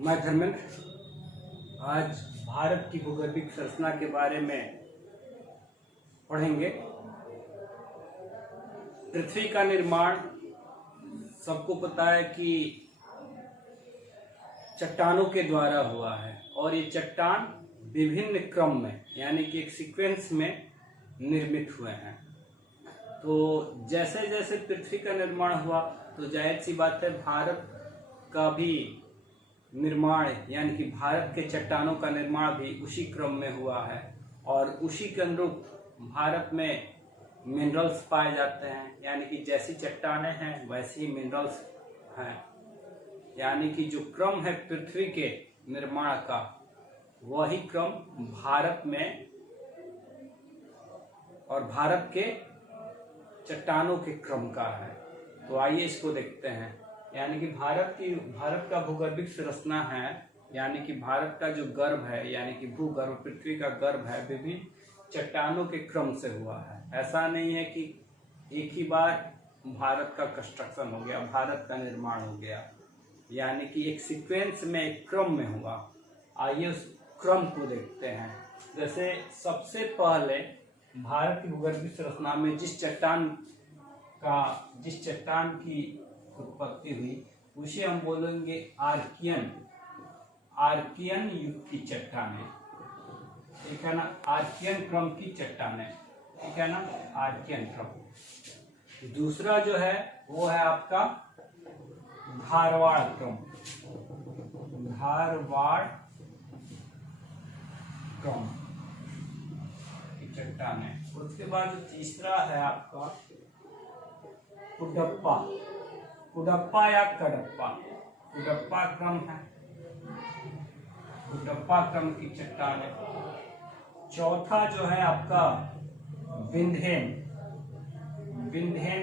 मैं धर्मेंद्र आज भारत की भूगर्भिक संरचना के बारे में पढ़ेंगे। पृथ्वी का निर्माण सबको पता है कि चट्टानों के द्वारा हुआ है और ये चट्टान विभिन्न क्रम में यानी कि एक सीक्वेंस में निर्मित हुए हैं। तो जैसे जैसे पृथ्वी का निर्माण हुआ तो जाहिर सी बात है भारत का भी निर्माण यानी कि भारत के चट्टानों का निर्माण भी उसी क्रम में हुआ है और उसी के अनुरूप भारत में मिनरल्स पाए जाते हैं। यानी कि जैसी चट्टानें हैं वैसी ही मिनरल्स हैं। यानी कि जो क्रम है पृथ्वी के निर्माण का वही क्रम भारत में और भारत के चट्टानों के क्रम का है। तो आइए इसको देखते हैं। यानी कि भारत का भूगर्भिक संरचना है यानी कि भारत का जो गर्भ है यानी कि भूगर्भ पृथ्वी का गर्भ है विभिन्न चट्टानों के क्रम से हुआ है। ऐसा नहीं है कि एक ही बार भारत का कंस्ट्रक्शन हो गया, भारत का निर्माण हो गया, यानी कि एक सीक्वेंस में एक क्रम में हुआ। आइए उस क्रम को देखते हैं। जैसे सबसे पहले भारत की भूगर्भिक संरचना में जिस चट्टान की उत्पत्ति हुई उसे हम बोलेंगे आर्कियन युग की चट्टानें, ठीक है ना। आर्कियन क्रम की चट्टानें, ठीक है ना, आर्कियन क्रम। दूसरा जो है वो है आपका धारवाड़ क्रम, धारवाड़ क्रम की चट्टानें। उसके बाद तीसरा है आपका कुडप्पा या कडप्पा, कुडप्पा क्रम है, कुडप्पा क्रम की चट्टानें। चौथा जो है आपका विंध्यन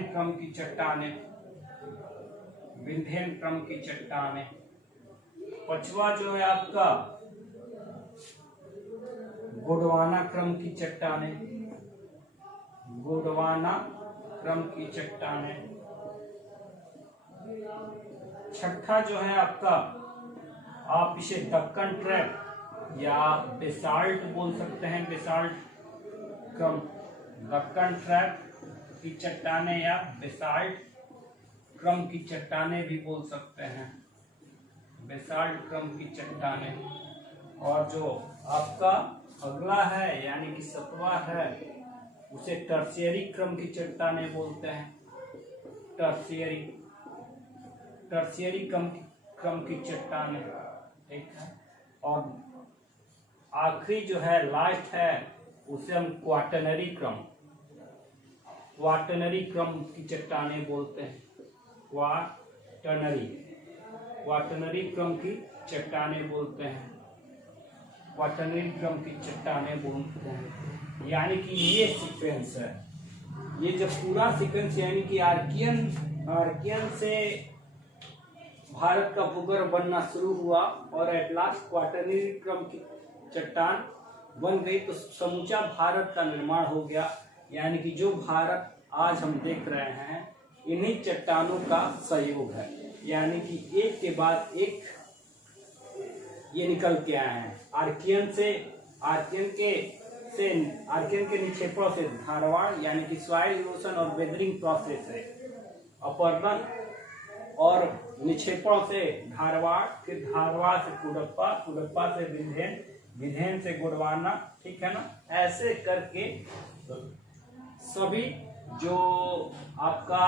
क्रम की चट्टानें, विंध्यन क्रम की चट्टानें। पांचवा जो है आपका गोंडवाना क्रम की चट्टानें, गोंडवाना क्रम की चट्टानें। छठा जो है आपका आप इसे दक्कन ट्रैप या बेसाल्ट बोल सकते हैं, बेसाल्ट क्रम, दक्कन ट्रैप की चट्टानें या बेसाल्ट क्रम की चट्टानें भी बोल सकते हैं, बेसाल्ट क्रम की चट्टानें। और जो आपका अगला है यानी कि सातवां है उसे टर्शियरी क्रम की चट्टानें बोलते हैं, टर्शियरी क्रम की चट्टानें, ठीक है। और आखिरी जो है लास्ट है उसे हम क्वाटरनरी क्रम की चट्टानें बोलते हैं, क्वाटरनरी क्रम की चट्टानें बोलते हैं, क्वाटरनरी क्रम की चट्टानें बोलते हैं। यानी कि ये सीक्वेंस है, ये जब पूरा सीक्वेंस यानी कि आर्कियन से भारत का भूगर्भ बनना शुरू हुआ और एट लास्ट क्वाटरनरी क्रम की चट्टान बन गई तो समूचा भारत का निर्माण हो गया। यानी कि जो भारत आज हम देख रहे हैं इन्हीं चट्टानों का सहयोग है। यानी कि एक के बाद एक ये निकल के आए हैं। आर्कियन के निक्षेपण से धारवाड़ यानी कि सॉइल इरोशन और वेदरिंग प्रोसेस है, अपरदन और निक्षेपण से धारवाड़, फिर धारवाड़ से कुडप्पा से विंध्यन से गोंडवाना, ठीक है ना। ऐसे करके सभी जो आपका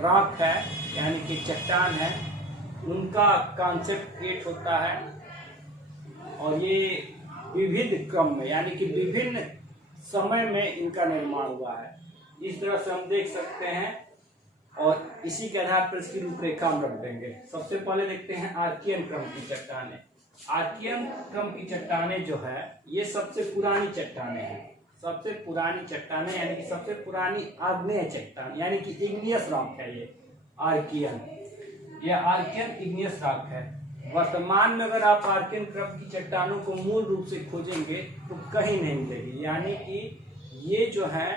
रॉक है यानी कि चट्टान है उनका कॉन्सेप्ट क्रिएट होता है और ये विविध क्रम में यानी कि विभिन्न समय में इनका निर्माण हुआ है। इस तरह से हम देख सकते हैं और इसी के आधार पर इसकी रूपरेखा हम रख देंगे। सबसे पहले देखते हैं आर्कियन क्रम की चट्टानें। आर्कियन क्रम की चट्टानें जो है ये सबसे पुरानी चट्टानें हैं, सबसे पुरानी चट्टानें यानी कि सबसे पुरानी आग्नेय चट्टान यानी कि इग्नियस रॉक है ये आर्कियन, यह आर्कियन इग्नियस रॉक है। वर्तमान में अगर आप आर्कियन क्रम की चट्टानों को मूल रूप से खोजेंगे तो कहीं नहीं मिलेगी। यानी कि ये जो है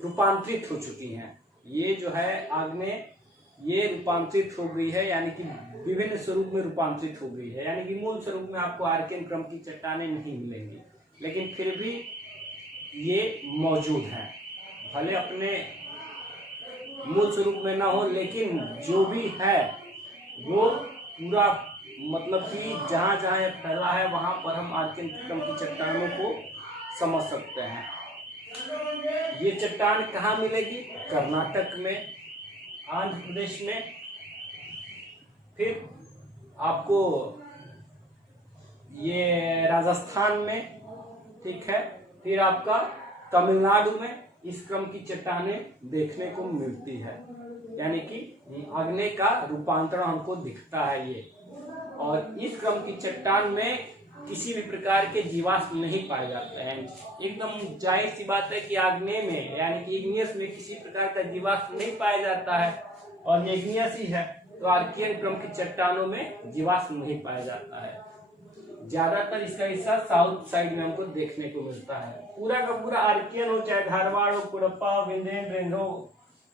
रूपांतरित हो चुकी हैं, ये जो है आग्नेय ये रूपांतरित हो गई है, यानी कि विभिन्न स्वरूप में रूपांतरित हो गई है, यानी कि मूल स्वरूप में आपको आर्कियन क्रम की चट्टानें नहीं मिलेंगी, लेकिन फिर भी ये मौजूद हैं। भले अपने मूल स्वरूप में ना हो, लेकिन जो भी है वो पूरा मतलब कि जहाँ जहाँ ये फैला है वहाँ पर हम आर्कियन क्रम की चट्टानों को समझ सकते हैं। ये चट्टान कहाँ मिलेगी? कर्नाटक में, आंध्र प्रदेश में, फिर आपको ये राजस्थान में, ठीक है, फिर आपका तमिलनाडु में इस क्रम की चट्टानें देखने को मिलती है, यानी कि आग्नेय का रूपांतरण हमको दिखता है ये। और इस क्रम की चट्टान में किसी भी प्रकार के जीवाश्म नहीं पाए जाते हैं। एकदम जाहिर सी बात है कि आग्नेय में यानी कि इग्नियस में किसी प्रकार का जीवाश्म नहीं पाया जाता है, और ये इग्नियस ही है, तो आर्कियन क्रम की चट्टानों में जीवाश्म नहीं पाया जाता है। ज्यादातर इसका हिस्सा साउथ साइड में हमको देखने को मिलता है। पूरा का पूरा आर्कियन हो, चाहे धारवाड़ हो, कुडप्पा, विंध्यन रेंज हो,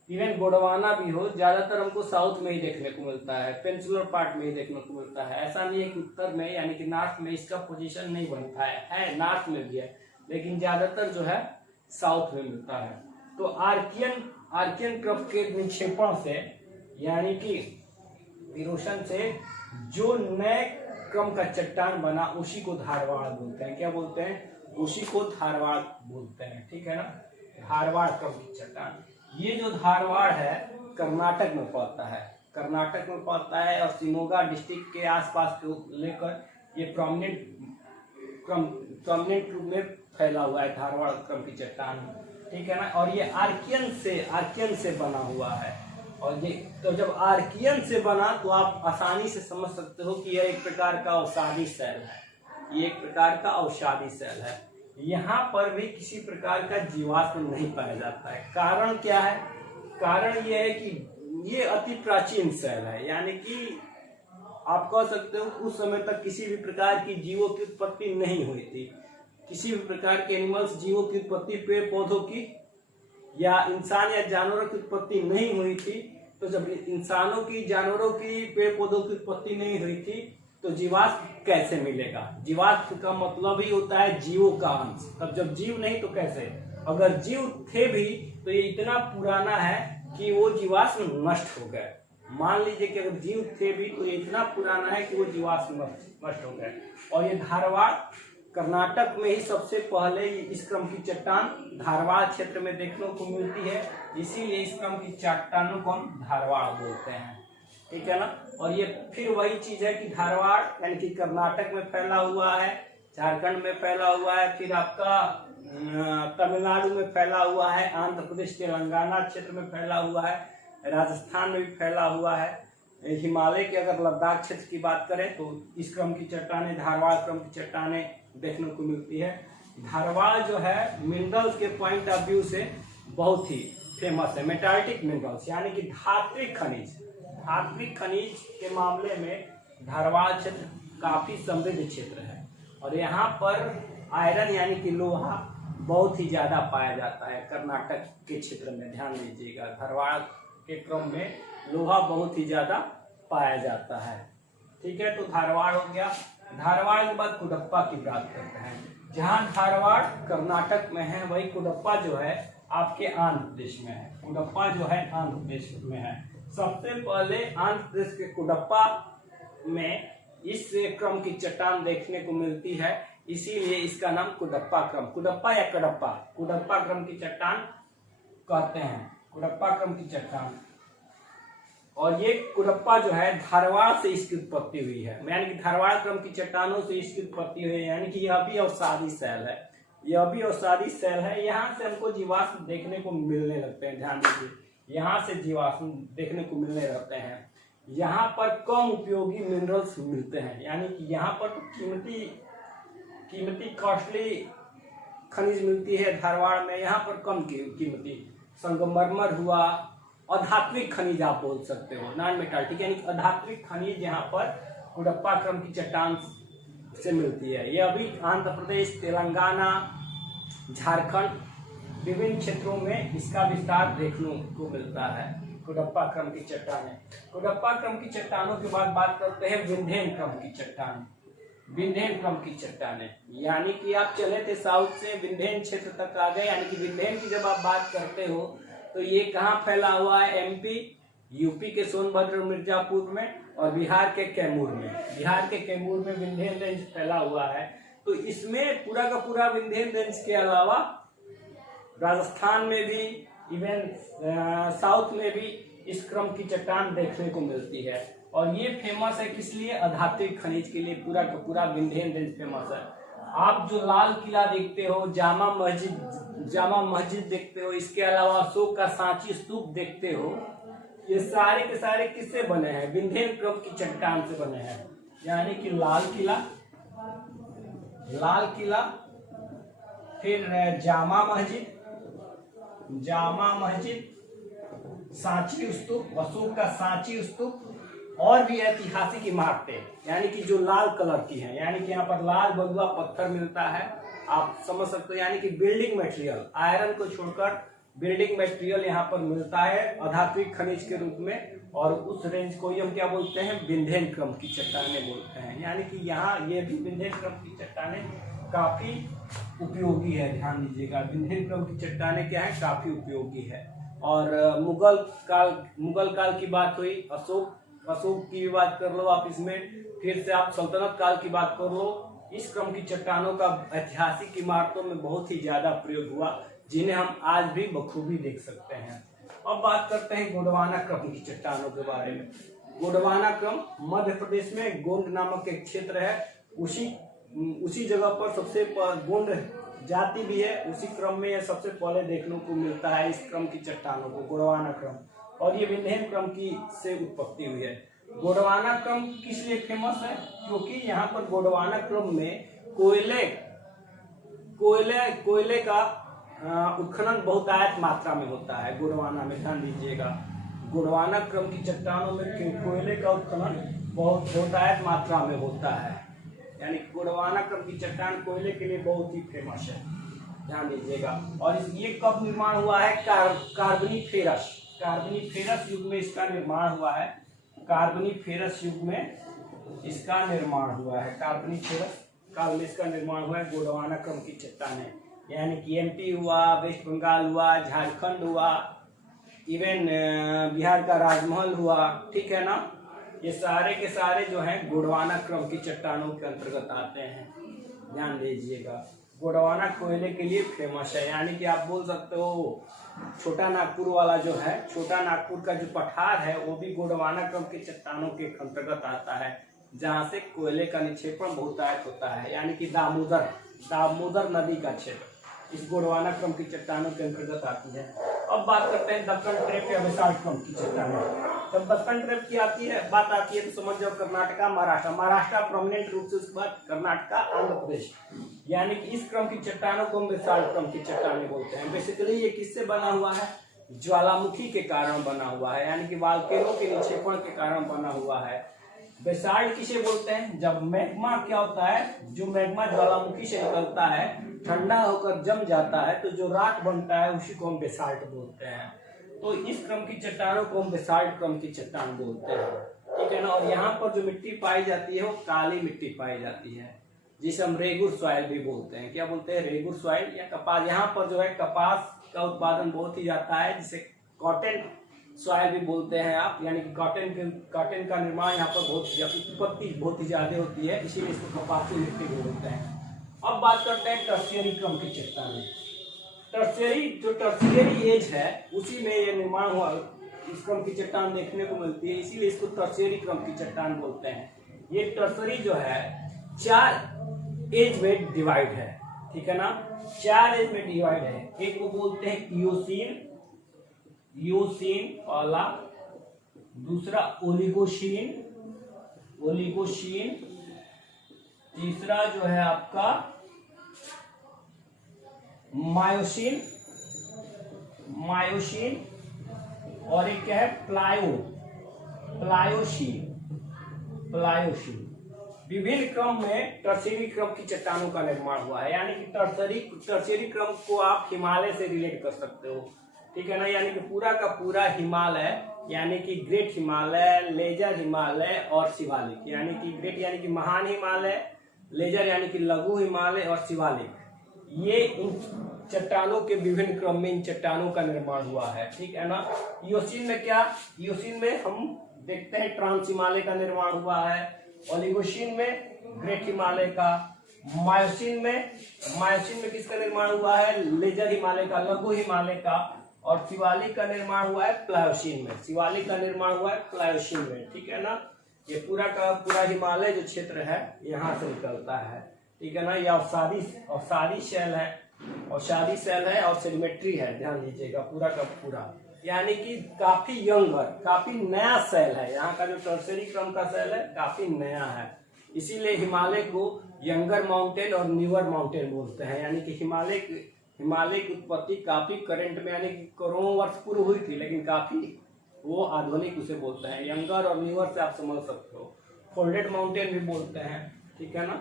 इवन गोंडवाना भी हो, ज्यादातर हमको साउथ में ही देखने को मिलता है, पेनिनसुलर पार्ट में ही देखने को मिलता है। ऐसा नहीं है कि उत्तर में यानी कि नॉर्थ में इसका पोजीशन नहीं बनता है नॉर्थ में भी है, लेकिन ज्यादातर जो है साउथ में मिलता है। तो आर्कियन क्रम के निक्षेपण से यानी कि इरोशन से जो नए क्रम का चट्टान बना उसी को धारवाड़ बोलते हैं। क्या बोलते हैं? उसी को धारवाड़ बोलते हैं, ठीक है ना। धारवाड़ क्रम की चट्टान, ये जो धारवाड़ है कर्नाटक में पड़ता है, कर्नाटक में पड़ता है, और शिमोगा डिस्ट्रिक्ट के आसपास को लेकर ये प्रोमिनेंट रूप में फैला हुआ है धारवाड़ क्रम की चट्टान, ठीक है ना। और ये आर्कियन से बना हुआ है, और ये तो जब आर्कियन से बना तो आप आसानी से समझ सकते हो कि यह एक प्रकार का अवसादी शैल है, ये एक प्रकार का अवसादी शैल है। यहाँ पर भी किसी प्रकार का जीवाश्म नहीं पाया जाता है। कारण क्या है? कारण यह है कि ये अति प्राचीन शैल है, यानी कि आप कह सकते हो उस समय तक किसी भी प्रकार की जीवों की उत्पत्ति नहीं हुई थी। किसी भी प्रकार के एनिमल्स जीवों की उत्पत्ति, पेड़ पौधों की या इंसान या जानवरों की उत्पत्ति नहीं हुई थी। तो जब इंसानों की, जानवरों की, पेड़ पौधों की उत्पत्ति नहीं हुई थी तो जीवाश्म कैसे मिलेगा? जीवाश्म का मतलब ही होता है जीवों का अंश। तब जब जीव नहीं तो कैसे? अगर जीव थे भी तो ये इतना पुराना है कि वो जीवाश्म नष्ट हो गए। मान लीजिए कि अगर जीव थे भी तो ये इतना पुराना है कि वो जीवाश्म नष्ट हो गए। और ये धारवाड़ कर्नाटक में ही सबसे पहले इस क्रम की चट्टान धारवाड़ क्षेत्र में देखने को मिलती है, इसीलिए इस क्रम की चट्टानों को हम धारवाड़ बोलते हैं, ठीक है ना। और ये फिर वही चीज है कि धारवाड़ यानी कि कर्नाटक में फैला हुआ है, झारखंड में फैला हुआ है, फिर आपका तमिलनाडु में फैला हुआ है, आंध्र प्रदेश तेलंगाना क्षेत्र में फैला हुआ है, राजस्थान में भी फैला हुआ है। हिमालय के अगर लद्दाख क्षेत्र की बात करें तो इस क्रम की चट्टानें, धारवाड़ क्रम की चट्टानें देखने को मिलती है। धारवाड़ जो है मिनरल्स के पॉइंट ऑफ व्यू से बहुत ही फेमस है। मेटालिटिक मिनरल्स यानी कि धात्विक खनिज के मामले में धारवाड़ क्षेत्र काफी समृद्ध क्षेत्र है, और यहाँ पर आयरन यानी कि लोहा बहुत ही ज्यादा पाया जाता है। कर्नाटक के क्षेत्र में ध्यान दीजिएगा, धारवाड़ के क्रम में लोहा बहुत ही ज्यादा पाया जाता है, ठीक है। तो धारवाड़ हो गया। धारवाड़ के बाद कुडप्पा की बात करते हैं। जहाँ धारवाड़ कर्नाटक में है वही कुडप्पा जो है आपके आंध्र प्रदेश में है। कुडप्पा जो है आंध्र प्रदेश में है। सबसे पहले आंध्र प्रदेश के कुडप्पा में इस क्रम की चट्टान देखने को मिलती है, इसीलिए इसका नाम कुडप्पा क्रम, कुडप्पा या कडप्पा, कुडप्पा क्रम की चट्टान कहते हैं, कुडप्पा क्रम की चट्टान। और ये कुडप्पा जो है धारवाड़ से इसकी उत्पत्ति हुई है, यानी कि धारवाड़ क्रम की चट्टानों से इसकी उत्पत्ति हुई है, यानी कि यह भी अवसादी शैल है, यह भी अवसादी शैल है। यहाँ से हमको जीवाश्म देखने को मिलने लगते हैं, ध्यान दीजिए, यहाँ से जीवाश्म देखने को मिलने लगते हैं। यहाँ पर कम उपयोगी मिनरल्स मिलते हैं, यानी कि यहाँ पर कीमती कॉस्टली खनिज मिलती है धारवाड़ में, यहाँ पर कम कीमती संगमरमर हुआ, अधात्विक खनिज आप बोल सकते हो, नॉन मेटालिक यानी अधात्विक खनिज यहाँ पर कुडप्पा क्रम की चट्टान से मिलती है। यह अभी आंध्र प्रदेश, तेलंगाना, झारखंड विभिन्न क्षेत्रों में इसका विस्तार देखने को मिलता है। कुडप्पा क्रम की चट्टानें। कुडप्पा क्रम की चट्टानों के बाद बात करते हैं विंध्यन क्रम की चट्टानें। विंध्यन क्रम की चट्टानें यानी कि आप चले थे साउथ से विंध्यन क्षेत्र तक आ गए, यानी कि विंध्यन की जब आप बात करते हो तो ये कहाँ फैला हुआ है? एमपी, यूपी के सोनभद्र मिर्जापुर में और बिहार के कैमूर में। बिहार के कैमूर में विंध्यन रेंज फैला हुआ है। तो इसमें पूरा का पूरा विंध्यन रेंज के अलावा राजस्थान में भी, इवन साउथ में भी इस क्रम की चट्टान देखने को मिलती है। और ये फेमस है किस लिए? अधात्विक खनिज के लिए पूरा का पूरा विंध्यन रेंज फेमस है। आप जो लाल किला देखते हो, जामा मस्जिद देखते हो, इसके अलावा अशोक का सांची स्तूप देखते हो, ये सारे के सारे किससे बने हैं? विंध्यन क्रम की चट्टान से बने हैं। यानी कि लाल किला, फिर जामा मस्जिद, सांची स्तूप, अशोक का सांची स्तूप, और भी ऐतिहासिक इमारतें यानी कि जो लाल कलर की हैं, यानी कि यहाँ पर लाल बलुआ पत्थर मिलता है, आप समझ सकते हो। यानी कि बिल्डिंग मटेरियल, आयरन को छोड़कर बिल्डिंग मटेरियल यहाँ पर मिलता है अधात्विक खनिज के रूप में। और उस रेंज को ही हम क्या बोलते हैं? विंध्यन क्रम की चट्टानें बोलते हैं। यानी कि यहाँ ये भी विंध्यन क्रम की चट्टानें काफी उपयोगी है, ध्यान दीजिएगा। विंध्यन क्रम की चट्टानें क्या है? काफी उपयोगी है। और मुगल काल की बात हुई, अशोक की भी बात कर लो आप इसमें, फिर से आप सल्तनत काल की बात कर लो। इस क्रम की चट्टानों का ऐतिहासिक इमारतों में बहुत ही ज्यादा प्रयोग हुआ, जिन्हें हम आज भी बखूबी देख सकते हैं। अब बात करते हैं गोंडवाना क्रम की चट्टानों के बारे में। गोंडवाना क्रम मध्य प्रदेश में गोंड नामक एक क्षेत्र है, उसी जगह पर सबसे गोंड जाति भी है, उसी क्रम में यह सबसे पहले देखने को मिलता है इस क्रम की चट्टानों को, गोंडवाना क्रम। और ये विंध्यन क्रम की से उत्पत्ति हुई है। गोंडवाना क्रम किस लिए फेमस है? क्योंकि यहाँ पर गोंडवाना क्रम में कोयले का उत्खनन बहुतायत मात्रा में होता है। गोंडवाना में ध्यान दीजिएगा, गोंडवाना क्रम की चट्टानों में कोयले का उत्खनन बहुतायत मात्रा में होता है। यानी गोंडवाना क्रम की चट्टान कोयले के लिए बहुत ही फेमस है, ध्यान दीजिएगा। और ये कब निर्माण हुआ है? कार्बोनिफेरस युग में इसका निर्माण हुआ है। कार्बोनिफेरस युग में इसका निर्माण हुआ है। कार्बोनिफेरस काल में इसका निर्माण हुआ है गोंडवाना क्रम की चट्टानें। यानी कि एमपी हुआ, वेस्ट बंगाल हुआ, झारखंड हुआ, इवन बिहार का राजमहल हुआ, ठीक है ना। ये सारे के सारे जो हैं गोंडवाना क्रम की चट्टानों के अंतर्गत आते हैं, ध्यान दीजिएगा। गोंडवाना कोयले के लिए फेमस है। यानी कि आप बोल सकते हो छोटा नागपुर वाला जो है, छोटा नागपुर का जो पठार है वो भी गोंडवाना क्रम की चट्टानों के अंतर्गत आता है, जहाँ से कोयले का निक्षेपण बहुतायत होता है। यानी कि दामोदर नदी का क्षेत्र इस गोंडवाना क्रम की चट्टानों के अंतर्गत आती है। अब बात करते हैं दक्कन ट्रेप या बेसाल्ट क्रम की चट्टानें। जब दक्कन ट्रेप की बात आती है तो समझ जाओ कर्नाटका, महाराष्ट्र प्रोमिनेंट रूप से, उसके बाद कर्नाटका, आंध्र प्रदेश। यानी कि इस क्रम की चट्टानों को हम बेसाल्ट क्रम की चट्टानें बोलते हैं। बेसिकली ये किससे बना हुआ है? ज्वालामुखी के कारण बना हुआ है, यानी कि वाल्केनो के निक्षेपण के कारण बना हुआ है। बेसाल्ट किसे बोलते हैं? जब मैग्मा क्या होता है, जो मैग्मा ज्वालामुखी से निकलता है, ठंडा होकर जम जाता है, तो जो राख बनता है उसी को हम बेसाल्ट बोलते हैं। तो इस क्रम की चट्टानों को हम बेसाल्ट क्रम की चट्टान बोलते हैं, ठीक है ना। और यहाँ पर जो मिट्टी पाई जाती है वो काली मिट्टी पाई जाती है, जिसे हम रेगुर सॉइल भी बोलते हैं। क्या बोलते हैं? रेगुर सॉइल या कपास। यहाँ पर जो है कपास का उत्पादन बहुत ही जाता है, जिसे कॉटन सॉइल भी बोलते हैं आप। यानी कि कॉटन का निर्माण यहाँ पर उत्पत्ति बहुत ही ज्यादा होती है, इसीलिए इसको कपासी मिट्टी बोलते हैं। अब बात करते हैं टर्शियरी क्रम की चट्टानें। टर्शियरी एज है, उसी में ये निर्माण हुआ, इस क्रम की चट्टान देखने को मिलती है, इसीलिए इसको टर्शियरी क्रम की चट्टान बोलते हैं। ये टर्शियरी जो है 4 एज में डिवाइड है, ठीक है ना। 4 एज में डिवाइड है। एक को बोलते हैं इयोसीन वाला, दूसरा ओलिगोशीन, तीसरा जो है आपका मायोसिन, और एक क्या है? प्लायोशीन। विभिन्न क्रम में टर्शियरी क्रम की चट्टानों का निर्माण हुआ है। यानी कि टर्शियरी क्रम को आप हिमालय से रिलेट कर सकते हो, ठीक है ना। यानी कि पूरा का पूरा हिमालय यानी कि ग्रेट हिमालय, लेजर हिमालय और शिवालिक। यानी कि ग्रेट यानी कि महान हिमालय, लेजर यानी कि लघु हिमालय और शिवालिक, ये इन चट्टानों के विभिन्न क्रम में इन चट्टानों का निर्माण हुआ है। ठीक है ना। इयोसीन में क्या, इयोसीन में हम देखते हैं ट्रांस हिमालय का निर्माण हुआ है, ओलिगोसीन में ग्रेट हिमालय का, मायोसीन में किसका निर्माण हुआ है, लेजर हिमालय का, लघु हिमालय का, और शिवालिक का निर्माण हुआ है प्लायोसीन में। शिवालिक का निर्माण हुआ है प्लायोसीन में। ठीक है ना। ये पूरा का पूरा हिमालय जो क्षेत्र है यहाँ से निकलता है। ठीक है ना। ये अवसादी शैल है, अवसादी शैल है और सेडिमेंट्री है, ध्यान दीजिएगा, पूरा का पूरा। यानी कि काफी यंगर, काफी नया शैल है। यहाँ का जो टर्सरी क्रम का शैल है काफी नया है, इसीलिए हिमालय को यंगर माउंटेन और न्यूअर माउंटेन बोलते हैं। यानी कि हिमालय की उत्पत्ति काफी करंट में यानी कि करोड़ों वर्ष पूर्व हुई थी, लेकिन काफी वो आधुनिक उसे बोलते हैं। यंगर और न्यूअर से आप समझ सकते हो। फोल्डेड माउंटेन भी बोलते हैं। ठीक है ना।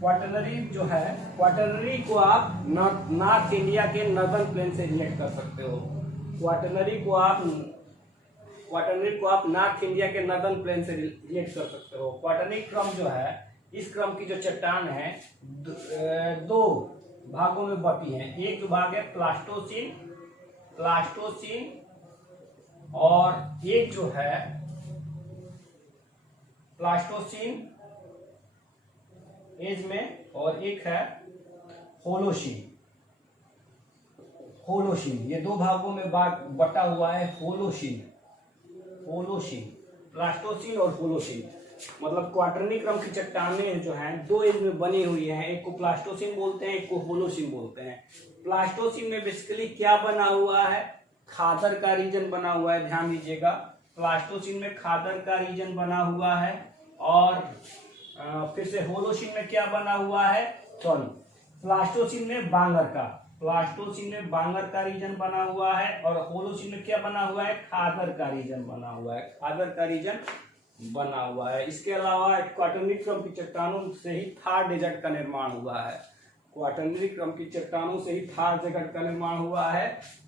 क्वाटरनरी जो है, क्वाटरनरी को आप नॉर्थ इंडिया के नॉर्दर्न प्लेन से रिलेट कर सकते हो। क्वाटरनरी को आप नॉर्थ इंडिया के नॉर्दर्न प्लेन से रिलेट कर सकते हो। क्वाटरनरी क्रम जो है, इस क्रम की जो चट्टान है दो भागों में बटी है। एक जो भाग है प्लास्टोसीन और एक जो है प्लास्टोसीन एज में, और एक है होलोसीन। ये दो भागों में बटा हुआ है होलोसीन, प्लास्टोसीन और होलोसीन। मतलब क्वाटरनी क्रम की चट्टानें जो हैं दो एज में बनी हुई हैं, एक को प्लास्टोसीन बोलते हैं, एक को होलोसीन बोलते हैं। प्लास्टोसीन में बेसिकली क्या बना हुआ है, खादर का रीजन बना हुआ है, ध्यान दीजिएगा। प्लास्टोसीन में खादर का रीजन बना हुआ है, और फिर से होलोसीन में क्या बना हुआ है, सॉरी, प्लास्टोसीन में बांगर का रीजन बना हुआ है, और होलोसीन में क्या बना हुआ है, खादर का रीजन बना हुआ है। इसके अलावा क्वाटरनी क्रम की चट्टानों से ही थार डेजर्ट का निर्माण हुआ है।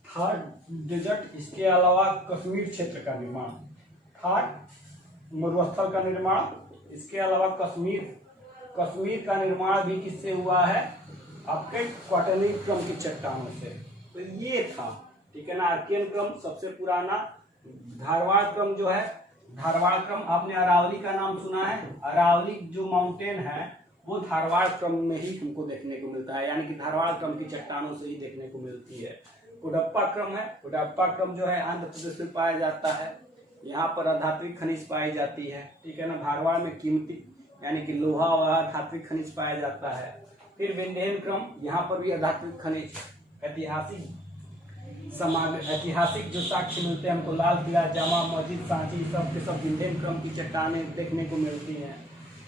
थार डेजर्ट, इसके अलावा कश्मीर क्षेत्र का निर्माण, थार मरुस्थल का निर्माण, इसके अलावा कश्मीर का निर्माण भी किससे हुआ है, आपके क्वाटरनी क्रम की चट्टानों से। तो ये था। ठीक है ना। आर्कियन क्रम सबसे पुराना। धारवाड़ क्रम जो है, धारवाड़ क्रम, आपने अरावली का नाम सुना है, अरावली जो माउंटेन है वो धारवाड़ क्रम में ही हमको देखने को मिलता है, यानी कि धारवाड़ क्रम की चट्टानों से ही देखने को मिलती है। कुडप्पा क्रम है, कुडप्पा क्रम जो है आंध्र प्रदेश में पाया जाता है, यहाँ पर अधात्विक खनिज पाई जाती है। ठीक है ना। धारवाड़ में कीमती यानी कि लोहा और अधात्विक खनिज पाया जाता है। फिर विंध्यन क्रम, यहाँ पर भी अधात्विक खनिज, ऐतिहासिक जो साक्ष्य मिलते हैं हमको, लाल किला, जामा मस्जिद, सांची, सब के सब विंध्यन क्रम की चट्टानें देखने को मिलती हैं।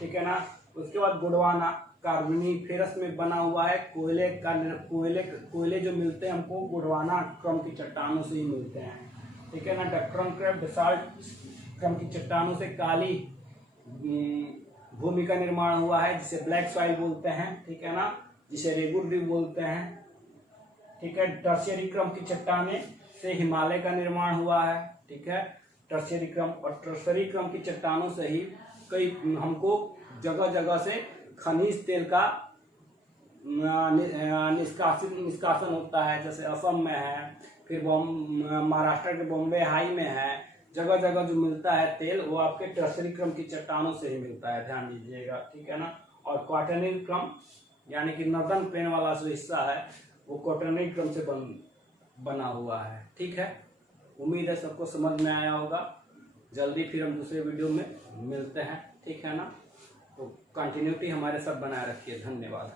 ठीक है ना। उसके बाद गोंडवाना कार्बोनिफेरस में बना हुआ है, कोयले जो मिलते हैं हमको गोंडवाना क्रम की चट्टानों से ही मिलते हैं। ठीक है ना। डक्ट्रम क्रम, बेसाल्ट क्रम की चट्टानों से काली भूमि का निर्माण हुआ है, जिसे ब्लैक सॉइल बोलते हैं। ठीक है ना। जिसे रेगुर बोलते हैं। ठीक है। टर्शियरी क्रम की चट्टानें से हिमालय का निर्माण हुआ है। ठीक है। टर्शियरी क्रम और टर्शरी क्रम की चट्टानों से ही कई हमको जगह जगह से खनिज तेल का निष्कासन होता है, जैसे असम में है, फिर महाराष्ट्र के बॉम्बे हाई में है, जगह जगह जो मिलता है तेल वो आपके टर्शरी क्रम की चट्टानों से ही मिलता है, ध्यान दीजिएगा। ठीक है ना। और क्वाटरनी क्रम यानी कि नॉर्दर्न प्लेन वाला जो हिस्सा है वो क्वाटरनी क्रम से बना हुआ है। ठीक है। उम्मीद है सबको समझ में आया होगा। जल्दी फिर हम दूसरे वीडियो में मिलते हैं। ठीक है ना। तो कंटिन्यूटी हमारे साथ बनाए रखिए। धन्यवाद।